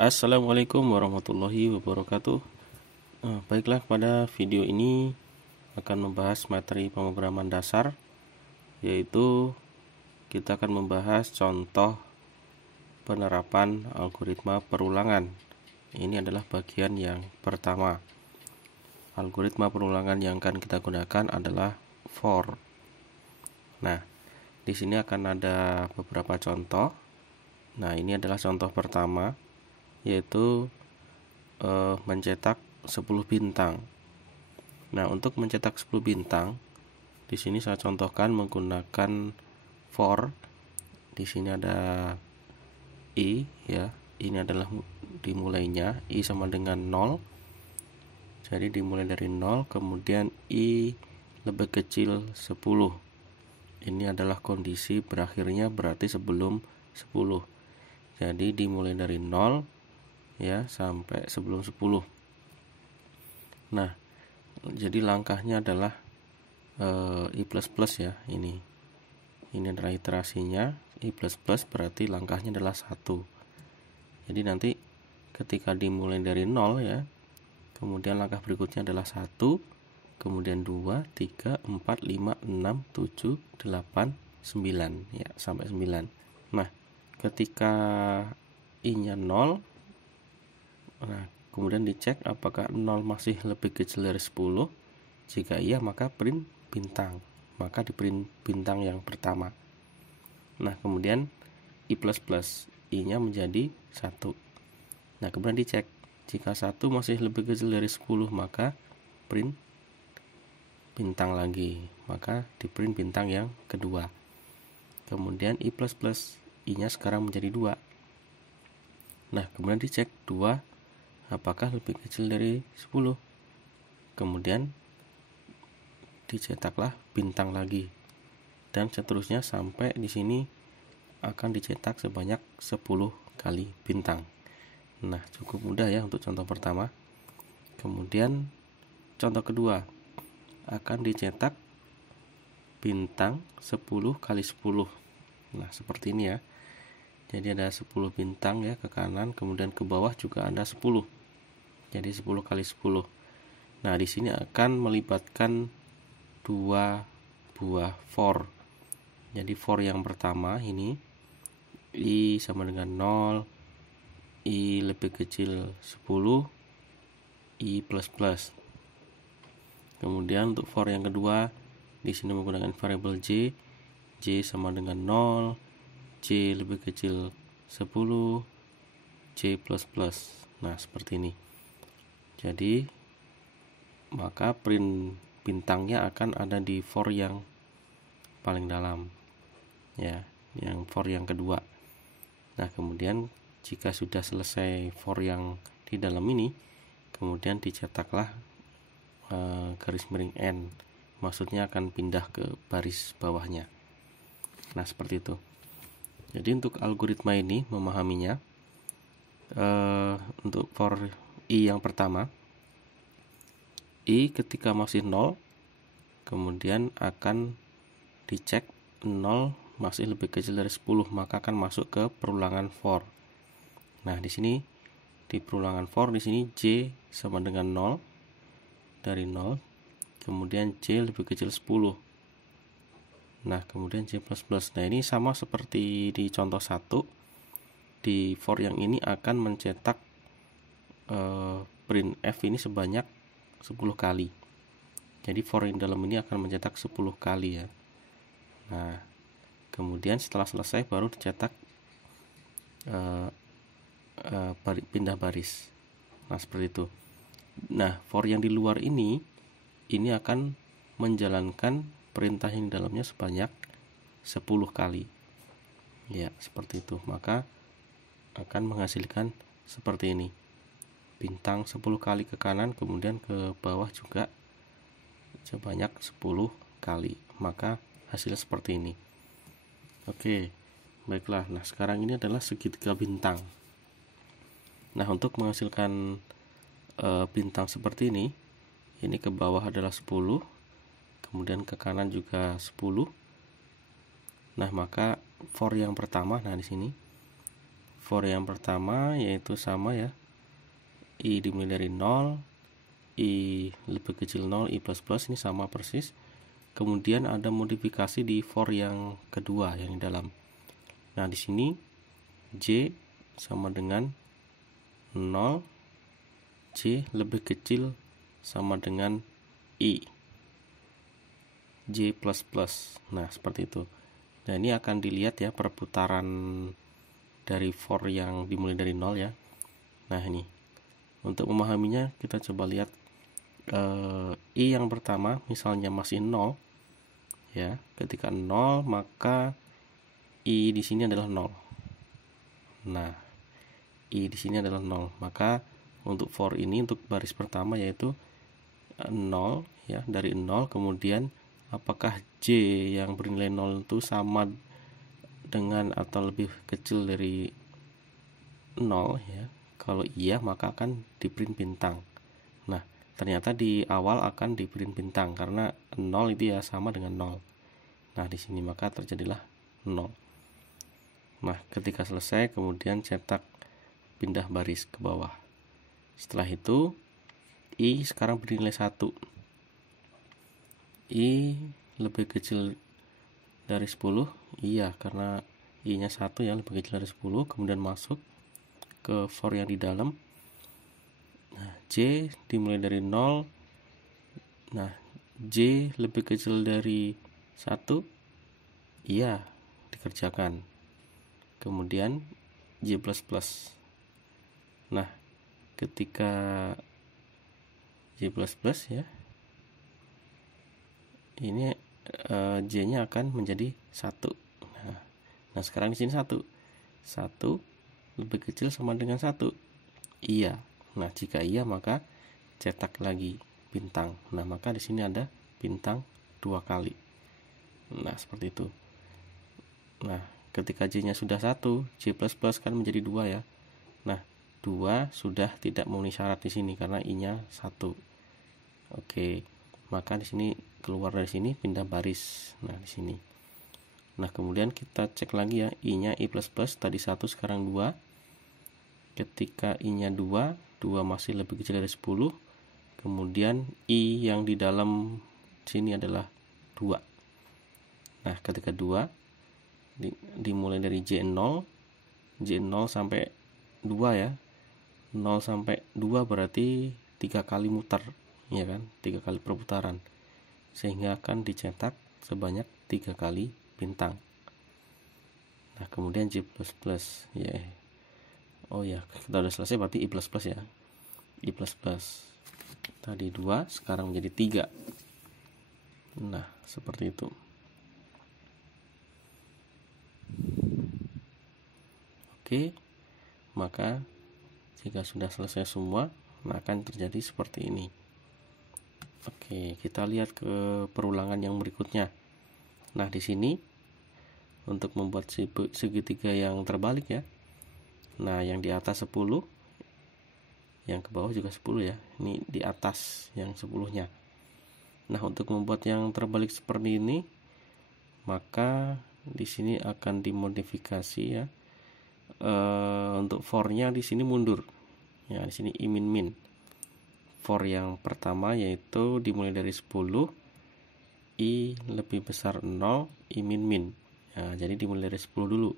Assalamualaikum warahmatullahi wabarakatuh. Baiklah, pada video ini akan membahas materi pemrograman dasar, yaitu kita akan membahas contoh penerapan algoritma perulangan. Ini adalah bagian yang pertama. Algoritma perulangan yang akan kita gunakan adalah for. Nah, di sini akan ada beberapa contoh. Nah, ini adalah contoh pertama, yaitu mencetak 10 bintang. Nah, untuk mencetak 10 bintang, di sini saya contohkan menggunakan for. Di sini ada i, ya. Ini adalah dimulainya, i sama dengan 0. Jadi dimulai dari 0, kemudian i lebih kecil 10. Ini adalah kondisi berakhirnya, berarti sebelum 10. Jadi dimulai dari 0 ya sampai sebelum 10. Nah, jadi langkahnya adalah i++ ya, ini adalah iterasinya. I++ berarti langkahnya adalah 1. Jadi nanti ketika dimulai dari 0 ya, kemudian langkah berikutnya adalah 1, kemudian 2, 3, 4, 5, 6, 7, 8, 9 ya, sampai 9. Nah, ketika i-nya 0, nah, kemudian dicek apakah 0 masih lebih kecil dari 10. Jika iya, maka print bintang. Maka di print bintang yang pertama. Nah, kemudian i++, i-nya menjadi 1. Nah, kemudian dicek jika 1 masih lebih kecil dari 10, maka print bintang lagi. Maka di print bintang yang kedua. Kemudian i++, i-nya sekarang menjadi 2. Nah, kemudian dicek 2 apakah lebih kecil dari 10. Kemudian dicetaklah bintang lagi. Dan seterusnya sampai di sini akan dicetak sebanyak 10 kali bintang. Nah, cukup mudah ya untuk contoh pertama. Kemudian contoh kedua akan dicetak bintang 10 kali 10. Nah, seperti ini ya. Jadi ada 10 bintang ya ke kanan, kemudian ke bawah juga ada 10. Jadi 10 kali 10. Nah, di sini akan melibatkan 2 buah for. Jadi for yang pertama ini i sama dengan 0, i lebih kecil 10, i++. Kemudian untuk for yang kedua, di sini menggunakan variabel j sama dengan 0, j lebih kecil 10, j++. Nah, seperti ini. Jadi maka print bintangnya akan ada di for yang paling dalam ya, yang for yang kedua. Nah, kemudian jika sudah selesai for yang di dalam ini, kemudian dicetaklah garis miring n, maksudnya akan pindah ke baris bawahnya. Nah, seperti itu. Jadi untuk algoritma ini memahaminya, untuk for i yang pertama, i ketika masih 0, kemudian akan dicek 0 masih lebih kecil dari 10, maka akan masuk ke perulangan for. Nah, di sini di perulangan for, di sini j sama dengan 0 dari 0, kemudian j lebih kecil 10. Nah, kemudian j++. Nah, ini sama seperti di contoh 1. Di for yang ini akan mencetak print f ini sebanyak 10 kali. Jadi for yang dalam ini akan mencetak 10 kali ya. Nah, kemudian setelah selesai baru dicetak pindah baris. Nah, seperti itu. Nah, for yang di luar ini akan menjalankan perintah yang di dalamnya sebanyak 10 kali. Ya, seperti itu. Maka akan menghasilkan seperti ini. Bintang 10 kali ke kanan, kemudian ke bawah juga sebanyak 10 kali. Maka hasilnya seperti ini. Oke, baiklah. Nah, sekarang ini adalah segitiga bintang. Nah, untuk menghasilkan bintang seperti ini ke bawah adalah 10, kemudian ke kanan juga 10. Nah, maka for yang pertama, nah di sini for yang pertama yaitu sama ya, I dimulai dari 0, I lebih kecil 0, I plus plus, ini sama persis. Kemudian ada modifikasi di for yang kedua yang di dalam. Nah, di sini J sama dengan 0, J lebih kecil sama dengan I, J plus plus. Nah, seperti itu. Nah, ini akan dilihat ya perputaran dari for yang dimulai dari 0 ya. Nah, ini untuk memahaminya kita coba lihat I yang pertama misalnya masih 0 ya. Ketika 0 maka I di sini adalah 0. Nah, I di sini adalah 0. Maka untuk for ini untuk baris pertama yaitu 0 ya, dari 0, kemudian apakah J yang bernilai 0 itu sama dengan atau lebih kecil dari 0 ya. Kalau iya maka akan di print bintang. Nah, ternyata di awal akan di print bintang karena 0 itu ya sama dengan 0. Nah, di sini maka terjadilah 0. Nah, ketika selesai kemudian cetak pindah baris ke bawah. Setelah itu I sekarang bernilai 1. I lebih kecil dari 10. Iya, karena I nya 1 ya, lebih kecil dari 10. Kemudian masuk ke for yang di dalam. Nah, J dimulai dari 0. Nah, J lebih kecil dari 1. Iya, dikerjakan. Kemudian J plus plus. Nah, ketika J plus plus ya, ini J nya akan menjadi 1. Nah, sekarang di sini 1 lebih kecil sama dengan 1. Iya. Nah, jika iya maka cetak lagi bintang. Nah, maka di sini ada bintang 2 kali. Nah, seperti itu. Nah, ketika J nya sudah 1, J plus plus kan menjadi 2 ya. Nah, 2 sudah tidak memenuhi syarat di sini karena I nya 1. Oke, maka di sini keluar dari sini pindah baris. Nah, di sini. Nah, kemudian kita cek lagi ya, I nya I plus plus tadi 1 sekarang 2. Ketika I nya 2 masih lebih kecil dari 10. Kemudian I yang di dalam sini adalah 2. Nah, ketika 2 dimulai dari J0 sampai 2 ya. 0 sampai 2 berarti 3 kali muter, ya kan? 3 kali perputaran. Sehingga akan dicetak sebanyak 3 kali bintang. Nah, kemudian J plus plus ya. Oh ya, kita udah selesai berarti I plus plus ya. I plus plus. Tadi 2, sekarang menjadi 3. Nah, seperti itu. Oke, maka jika sudah selesai semua, akan terjadi seperti ini. Oke, kita lihat ke perulangan yang berikutnya. Nah, di sini untuk membuat segitiga yang terbalik ya. Nah, yang di atas 10, yang ke bawah juga 10 ya. Ini di atas yang 10-nya. Nah, untuk membuat yang terbalik seperti ini, maka di sini akan dimodifikasi ya. Untuk for-nya di sini mundur. Ya, di sini I min min. For yang pertama yaitu dimulai dari 10, I lebih besar 0, I min min. Ya, jadi dimulai dari 10 dulu.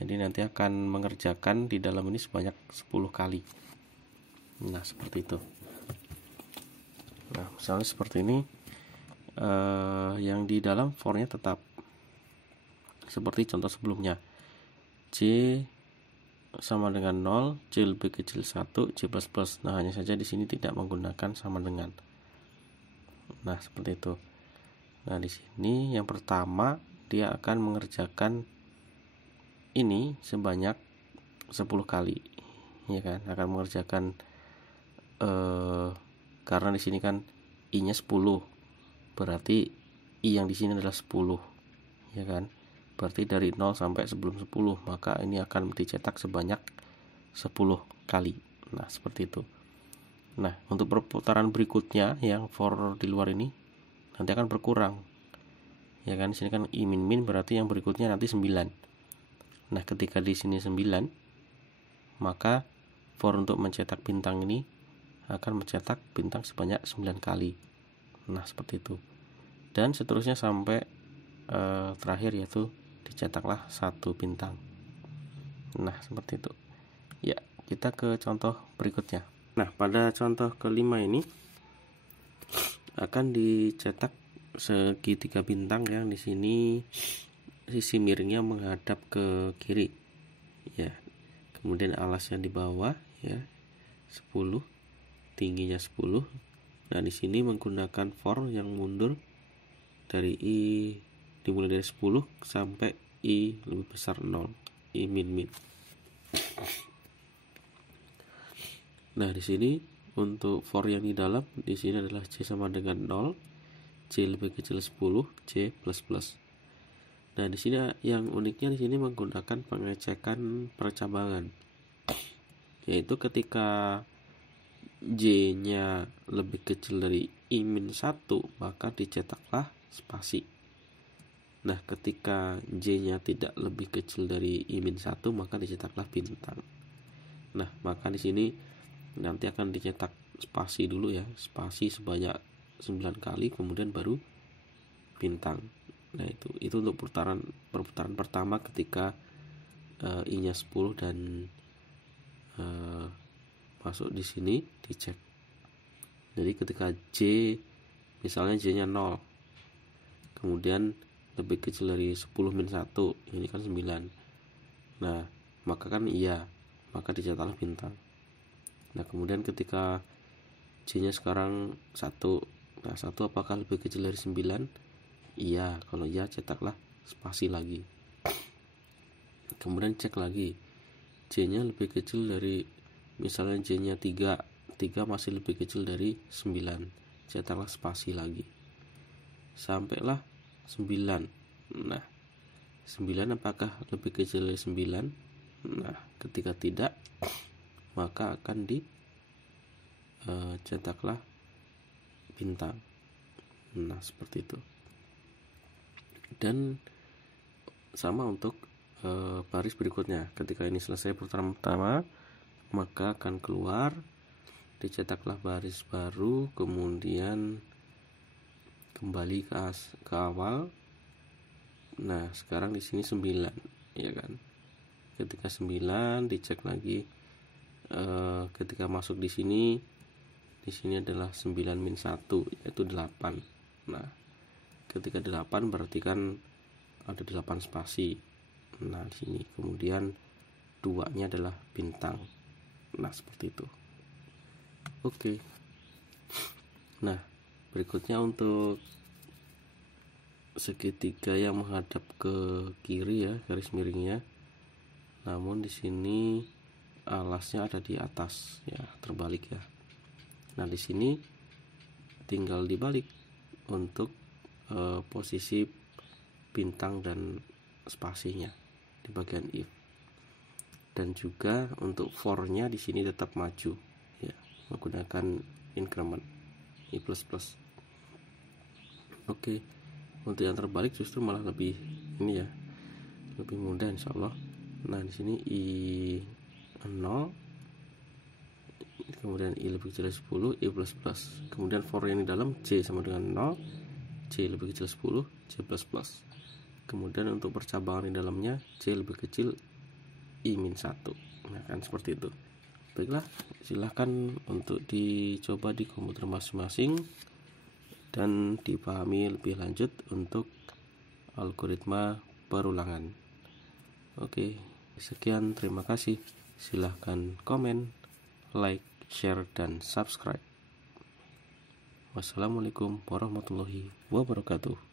Jadi nanti akan mengerjakan di dalam ini sebanyak 10 kali. Nah, seperti itu. Nah, misalnya seperti ini, yang di dalam for-nya tetap seperti contoh sebelumnya. J sama dengan 0, J lebih kecil 1, J plus plus. Nah, hanya saja di sini tidak menggunakan sama dengan. Nah, seperti itu. Nah, di sini yang pertama dia akan mengerjakan ini sebanyak 10 kali. Ya kan? Akan mengerjakan karena di sini kan I-nya 10. Berarti I yang di sini adalah 10. Ya kan? Berarti dari 0 sampai sebelum 10, maka ini akan dicetak sebanyak 10 kali. Nah, seperti itu. Nah, untuk perputaran berikutnya yang for di luar ini nanti akan berkurang. Ya kan, di sini kan I min min berarti yang berikutnya nanti 9. Nah, ketika di sini 9, maka for untuk mencetak bintang ini akan mencetak bintang sebanyak 9 kali. Nah, seperti itu. Dan seterusnya sampai terakhir, yaitu dicetaklah 1 bintang. Nah, seperti itu. Ya, kita ke contoh berikutnya. Nah, pada contoh kelima ini akan dicetak segitiga bintang yang di sini sisi miringnya menghadap ke kiri. Ya. Kemudian alasnya di bawah ya 10, tingginya 10. Nah, di sini menggunakan for yang mundur dari I, dimulai dari 10 sampai I lebih besar 0, I min. Nah, di sini untuk for yang di dalam di sini adalah C sama dengan 0, C lebih kecil 10, C plus plus. Nah, di sini yang uniknya di sini menggunakan pengecekan percabangan, yaitu ketika J-nya lebih kecil dari I-1, maka dicetaklah spasi. Nah, ketika J-nya tidak lebih kecil dari I-1, maka dicetaklah bintang. Nah, maka di sini nanti akan dicetak spasi dulu ya, spasi sebanyak 9 kali, kemudian baru bintang. Nah, itu untuk perputaran pertama ketika I-nya 10 dan masuk di sini dicek. Jadi ketika J, misalnya J-nya 0, kemudian lebih kecil dari 10 min 1, ini kan 9. Nah, maka kan iya, maka dicetaklah bintang. Nah, kemudian ketika J-nya sekarang 1, nah 1 apakah lebih kecil dari 9? Iya, kalau iya cetaklah spasi lagi. Kemudian cek lagi, J-nya lebih kecil dari, misalnya J-nya 3 masih lebih kecil dari 9, cetaklah spasi lagi sampailah 9. Nah, 9 apakah lebih kecil dari 9? Nah, ketika tidak, maka akan cetaklah bintang. Nah, seperti itu. Dan sama untuk baris berikutnya. Ketika ini selesai putaran pertama, maka akan keluar, dicetaklah baris baru, kemudian kembali ke awal. Nah, sekarang di sini 9, ya kan? Ketika 9 dicek lagi, ketika masuk di sini adalah 9 min 1, yaitu 8. Nah, ketika 8 berarti kan ada 8 spasi. Nah, di sini kemudian 2-nya adalah bintang. Nah, seperti itu. Oke. Nah, berikutnya untuk segitiga yang menghadap ke kiri ya, garis miringnya. Namun di sini alasnya ada di atas ya, terbalik ya. Nah, di sini tinggal dibalik untuk posisi bintang dan spasinya di bagian if. Dan juga untuk for-nya di sini tetap maju ya, menggunakan increment I++. Oke. Untuk yang terbalik justru malah lebih ini ya, lebih mudah insyaallah. Nah, di sini I0, kemudian I lebih kecil 10, I++. Kemudian for yang di dalam J sama dengan 0, J lebih kecil 10, J++. Kemudian untuk percabangan di dalamnya J lebih kecil I-1. Nah, kan seperti itu. Baiklah, silahkan untuk dicoba di komputer masing-masing dan dipahami lebih lanjut untuk algoritma perulangan. Oke, sekian, terima kasih. Silahkan komen, like, share, dan subscribe. Wassalamualaikum warahmatullahi wabarakatuh.